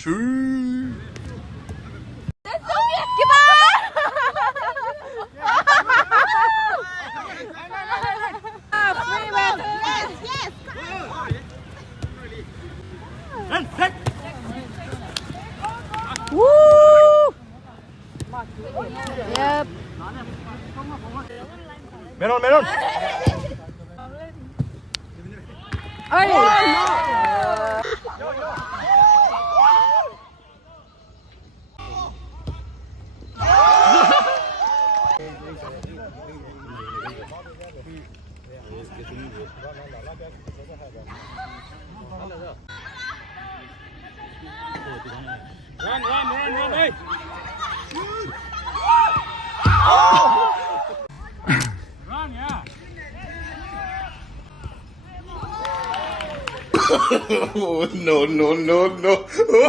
Tschüss. Yep. Melon, melon. Run, hey! Run, yeah! Oh, no, no, no, no.